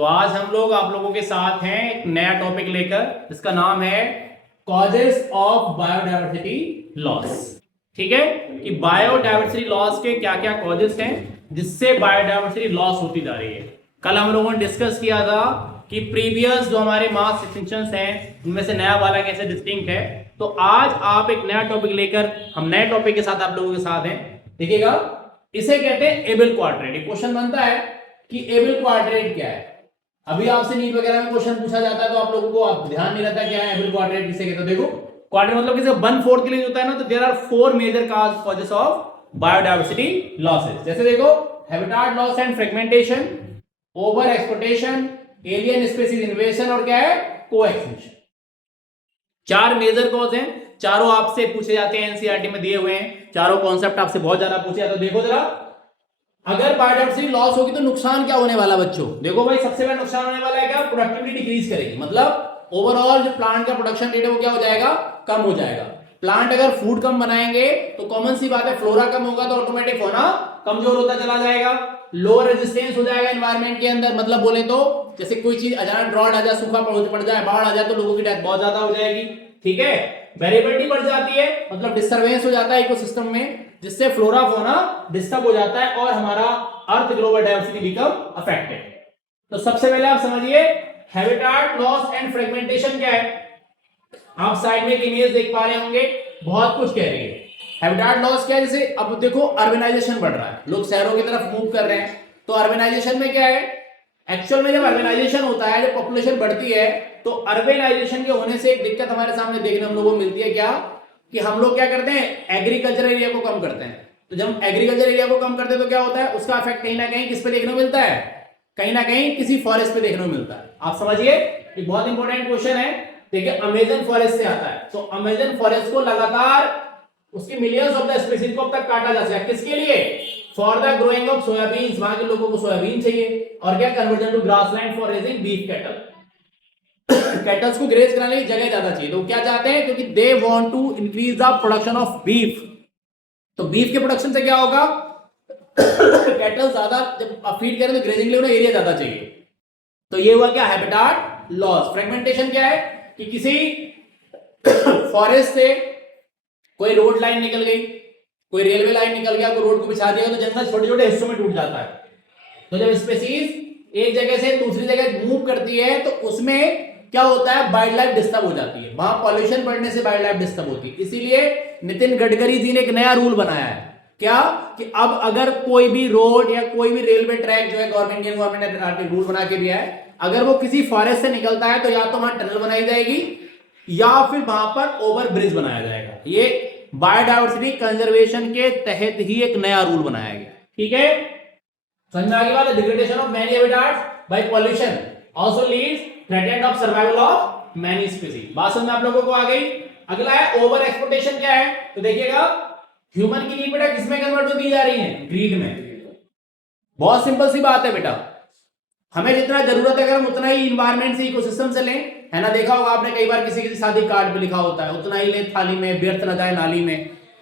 तो आज हम लोग आप लोगों के साथ हैं एक नया टॉपिक लेकर, जिसका नाम है कॉजेस ऑफ बायोडायवर्सिटी लॉस। ठीक है कि बायोडायवर्सिटी लॉस के क्या क्या कॉजेस हैं जिससे बायोडायवर्सिटी लॉस होती जा रही है। कल हम लोगों ने डिस्कस किया था कि प्रीवियस जो हमारे मास एक्सटिंक्शंस हैं उनमें से नया वाला कैसे डिस्टिंक्ट है। तो आज आप एक नया टॉपिक लेकर, हम नए टॉपिक के साथ आप लोगों के साथ हैं। देखिएगा, इसे कहते हैं एबल क्वाड्रेट। एक क्वेश्चन बनता है कि एबल क्वाड्रेट क्या है। अभी आपसे नीट वगैरह में क्वेश्चन पूछा जाता है तो आप लोगों को आप ध्यान नहीं रहता क्या है एबल क्वाड्रेट किसे कहते हैं। देखो, क्वाड्रेट मतलब किसी 1/4 के लिए होता है ना, तो there are 4 major causes of biodiversity losses. जैसे देखो, habitat loss and fragmentation, over exploitation, alien species invasion और क्या है कोएक्सटिंक्शन। 4 मेजर कॉज हैं, चारों आपसे पूछे जाते हैं, एनसीईआरटी में दिए हुए हैं। चारों कॉन्सेप्ट आपसे बहुत ज्यादा पूछे जाते हैं। देखो जरा, अगर बायोडायवर्सिटी लॉस होगी तो नुकसान क्या होने वाला बच्चों। देखो भाई, सबसे पहले नुकसान होने वाला है क्या, प्रोडक्टिविटी डिक्रीज करेगी। मतलब ओवरऑल जो प्लांट का प्रोडक्शन रेट है वो क्या हो जाएगा, कम हो जाएगा। प्लांट अगर फूड कम बनाएंगे तो कॉमन सी बात है, फ्लोरा कम होगा तो ऑटोमेटिक होना कमजोर होता चला जाएगा। लोअर रेजिस्टेंस हो जाएगा एनवायरमेंट के अंदर। मतलब बोले तो जैसे कोई चीज अचानक ड्रॉट आ जाए, सूखा पड़ जाए, बाढ़ आ जाए तो लोगों की डेथ बहुत ज्यादा हो जाएगी। ठीक है, वेरिएबिलिटी बढ़ जाती है, मतलब डिस्टरबेंस हो जाता है इकोसिस्टम में, जिससे फ्लोरा फौना डिस्टर्ब हो जाता है और हमारा अर्थ ग्लोबल डायवर्सिटी बिकम अफेक्टेड। तो सबसे पहले आप समझिए हैबिटाट लॉस एंड फ्रेगमेंटेशन क्या है। आप साइड में एक इमेज देख पा रहे होंगे, बहुत कुछ कह रही है। हैबिटाट लॉस क्या है, जैसे अब देखो अर्बनाइजेशन बढ़ रहा है, लोग शहरों की तरफ मूव कर रहे हैं। तो अर्बनाइजेशन में क्या है, एक्चुअल में जब अर्बनाइजेशन होता है, जब पॉपुलेशन बढ़ती है, तो अर्बनाइजेशन के होने से एक दिक्कत हमारे सामने देखने हम लोगों को मिलती है क्या, कि हम लोग क्या करते हैं, एग्रीकल्चर एरिया को कम करते हैं। तो जब एग्रीकल्चर एरिया को कम करते हैं तो क्या होता है, उसका इफेक्ट कहीं ना कहीं किस पे देखने को मिलता है, कहीं ना कहीं किसी फॉरेस्ट पे देखने को मिलता है। आप समझिए, ये बहुत इंपॉर्टेंट क्वेश्चन है। देखिए, अमेजन फॉरेस्ट से आता है, तो अमेजन फॉरेस्ट को लगातार उसके मिलियंस ऑफ द स्पीशीज को अब तक काटा जा सकता है। किसके लिए, for the growing of soybean. वहां के लोगों को सोयाबीन चाहिए, और क्या, conversion to grassland for raising beef cattle. Cattles को ग्रेज कराने की जगह ज्यादा चाहिए, तो क्या चाहते हैं, क्योंकि they want to increase the production of beef. तो बीफ के प्रोडक्शन से क्या होगा, कैटल ज्यादा जब फीड करें तो ग्रेजिंग के लिए उन्हें एरिया ज्यादा चाहिए। तो ये हुआ क्या, हैबिटाट लॉस। फ्रेगमेंटेशन क्या है, कि किसी फॉरेस्ट से कोई रोड लाइन निकल गई, कोई रेलवे लाइन निकल गया, कोई रोड को बिछा दिया तो जंगल छोटे छोटे हिस्सों में टूट जाता है। तो जब स्पीशीज एक जगह से दूसरी जगह मूव करती है तो उसमें क्या होता है, वाइल्ड लाइफ डिस्टर्ब हो जाती है। वहां पॉल्यूशन बढ़ने से वाइल्ड लाइफ डिस्टर्ब होती है। इसीलिए नितिन गडकरी जी ने एक नया रूल बनाया है, क्या, कि अब अगर कोई भी रोड या कोई भी रेलवे ट्रैक जो है, इंडियन गवर्नमेंट ने रूल बना के दिया है, अगर वो किसी फॉरेस्ट से निकलता है तो या तो वहां टनल बनाई जाएगी या फिर वहां पर ओवर ब्रिज बनाया जाएगा। ये बायोडायवर्सिटी कंजर्वेशन के तहत ही एक नया रूल बनाया गया। ठीक है, समझ में आ गई बात। Degradation of many habitats by pollution also leads threatened of survival of many species. बात समझ में आप लोगों को आ गई। अगला है ओवर एक्सप्लॉयटेशन क्या है, तो देखिएगा, ह्यूमन की नीड बेटा किसमें कन्वर्ट होती जा रही है, ग्रीड में। बहुत सिंपल सी बात है बेटा, हमें जितना जरूरत है अगर हम उतना ही इन्वायरमेंट से, इकोसिस्टम से लें, है ना। देखा होगा आपने कई बार किसी शादी कार्ड पे लिखा होता है उतना ही ले थाली में, व्यर्थ न जाए नाली में,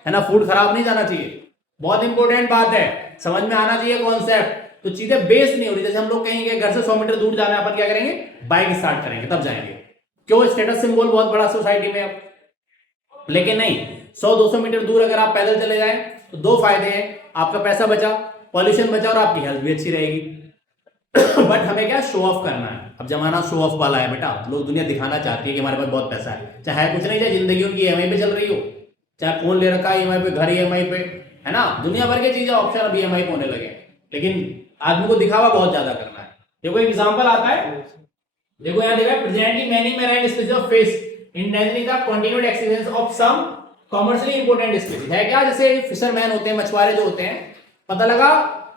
है ना। फूड खराब नहीं जाना चाहिए, बहुत इंपॉर्टेंट बात है, समझ में आना चाहिए कॉन्सेप्ट। तो चीजें बेस्ट नहीं हो रही। जैसे हम लोग कहेंगे घर से 100 मीटर दूर जाना है, अपन क्या करेंगे, बाइक स्टार्ट करेंगे तब जाएंगे। क्यों, स्टेटस सिंबल बहुत बड़ा सोसाइटी में अब। लेकिन नहीं, 100-200 मीटर दूर अगर आप पैदल चले जाएं तो 2 फायदे हैं, आपका पैसा बचा, पॉल्यूशन बचा, और आपकी हेल्थ भी अच्छी रहेगी। बट हमें क्या, शो ऑफ करना है। अब जमाना शो ऑफ वाला है बेटा, लोग दुनिया दिखाना चाहती है कि हमारे पास बहुत पैसा है। चाहे कुछ नहीं, चाहे जिंदगी उनकी ईएमआई पे चल रही हो, चाहे फोन ले रखा है ईएमआई पे, घर ईएमआई पे, है ना। दुनिया भर की चीजें ऑप्शन अब ईएमआई पे होने लगे, लेकिन आदमी को दिखावा बहुत ज्यादा करना है। देखो एक एग्जांपल आता है, देखो यहां देखा, presently many marine species of fish endangering the continued extension of some commercially important species. है क्या, जैसे फिशरमैन होते हैं, मछुआरे जो होते हैं, पता लगा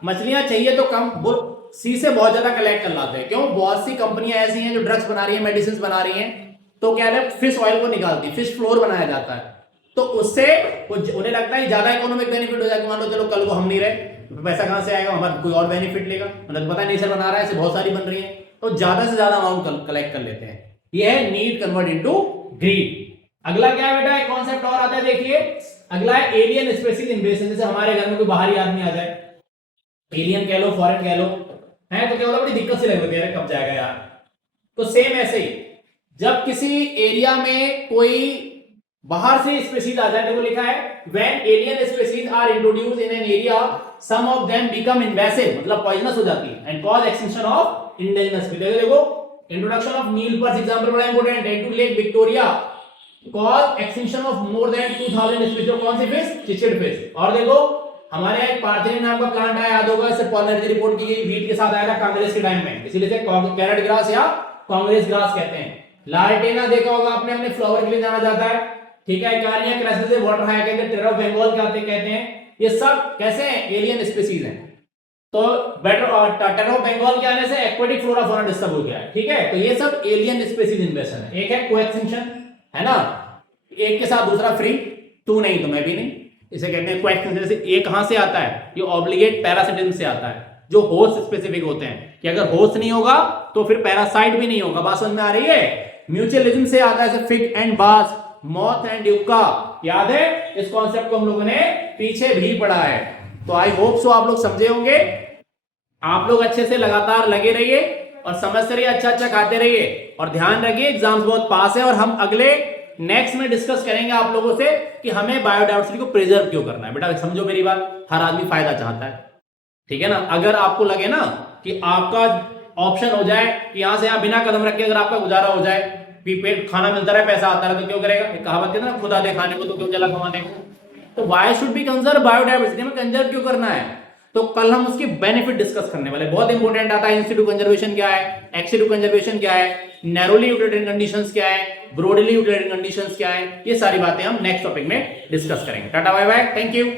मछलियां चाहिए तो कम, वो सी से बहुत ज्यादा कलेक्ट कर लाते हैं। क्यों, बहुत सी कंपनियां ऐसी हैं जो ड्रग्स बना रही हैं, मेडिसिन बना रही हैं, तो क्या है, फिश ऑयल को निकालती है, फिश फ्लोर बनाया जाता है। तो उससे उन्हें लगता है ज्यादा इकोनॉमिक बेनिफिट हो जाएगा। मान लो चलो कल को हम नहीं रहे, पैसा कहां से आएगा, हमारा कोई और बेनिफिट लेगा, मतलब पता नहीं नेचर बना रहा है, ऐसे बहुत सारी बन रही है, तो ज्यादा से ज्यादा अमाउंट कलेक्ट कर लेते हैं। ये है नीड कन्वर्ट इनटू ग्रीड। अगला क्या है बेटा, एक कॉन्सेप्ट और आता है, देखिए अगला है एलियन स्पीशीज इन्वेजन। जैसे हमारे घर में कोई बाहरी आदमी आ जाए, एलियन कह लो, फॉरेन कह लो, है तो क्या होता है, बड़ी दिक्कत से लग रही है, कब जाएगा यार। तो सेम ऐसे ही जब किसी एरिया में कोई बाहर से स्पीसीज आ जाए, देखो लिखा है when alien species are introduced in an area some of them become invasive, मतलब पॉइजनस हो जाती है, and cause extinction of indigenous species. देखो introduction of Nile perch example बड़ा इंपॉर्टेंट है, into Lake Victoria cause extinction of more than 2000 species. कौन सी fish? चिचिड fish. और देखो हमारे एक पार्थेनियन नाम का प्लांट आया, याद होगा, इससे पॉलिनेटरी रिपोर्ट की गई, वीट के साथ आया था कांग्रेस के टाइम में, इसीलिए इसे कैरेट ग्रास या कांग्रेस ग्रास कहते हैं। लार्टेना देखा होगा आपने, अपने फ्लावर के लिए जाना जाता है, ठीक है। कारिया क्रेसेस, वाटर हाई कहते हैं, टेरर ऑफ बंगाल कहते हैं, ये सब कैसे हैं? एलियन स्पीसीज हैं। तो बेटर टेरर ऑफ बंगाल के आने से एक्वेटिक फ्लोरा फौना डिस्टर्ब हो गया है, ठीक है। तो ये सब एलियन स्पीसीज इन्वेशन है। एक है कोएक्सटिंक्शन, है ना, एक के साथ दूसरा फ्री, तू नहीं तो मैं भी नहीं, इसे कहते हैं कोएक्सटिंक्शन। से ये कहां से आता है? ये ऑब्लिगेट पैरासिटिज्म से आता है, जो होस्ट स्पेसिफिक होते हैं, कि अगर होस्ट नहीं होगा तो फिर पैरासाइट भी नहीं होगा। बात समझ में आ रही है? म्यूचुअलिज्म से आता है, जैसे फिग एंड बाज, मॉथ एंड यूका, याद है? इस कॉन्सेप्ट को हम लोगों ने पीछे भी पढ़ा है। तो आई होप सो आप लोग समझे होंगे। आप लोग अच्छे से लगातार लगे रहिए और समझते रहिए, अच्छा खाते रहिए, और ध्यान रखिए एग्जाम्स बहुत पास है। और हम अगले नेक्स्ट में डिस्कस करेंगे आप लोगों से कि हमें बायोडायवर्सिटी को प्रिजर्व क्यों करना है। बेटा समझो मेरी बात, हर आदमी फायदा चाहता है, ठीक है ना। अगर आपको लगे ना कि आपका ऑप्शन हो जाए कि यहां से यहां बिना कदम रखे अगर आपका गुजारा हो जाए, पेट खाना मिलता रहे, पैसा आता रहे, तो क्यों करेगा? एक कहावत है ना, खुदा दे खाने को तो क्यों चला कमाने को। तो why should be conserve biodiversity, में कंजर्व क्यों करना है? तो कल हम उसके बेनिफिट डिस्कस करने वाले, बहुत इंपॉर्टेंट आता है। इंस्टीट्यूट कंजर्वेशन क्या है, एक्सटीट्यूट कंजर्वेशन क्या है, नैरोली यूटिलिटेरियन कंडीशंस क्या है, ब्रॉडली यूटिलिटेरियन कंडीशंस क्या है, ये सारी बातें हम नेक्स्ट टॉपिक में डिस्कस करेंगे। Tata bye bye, thank you.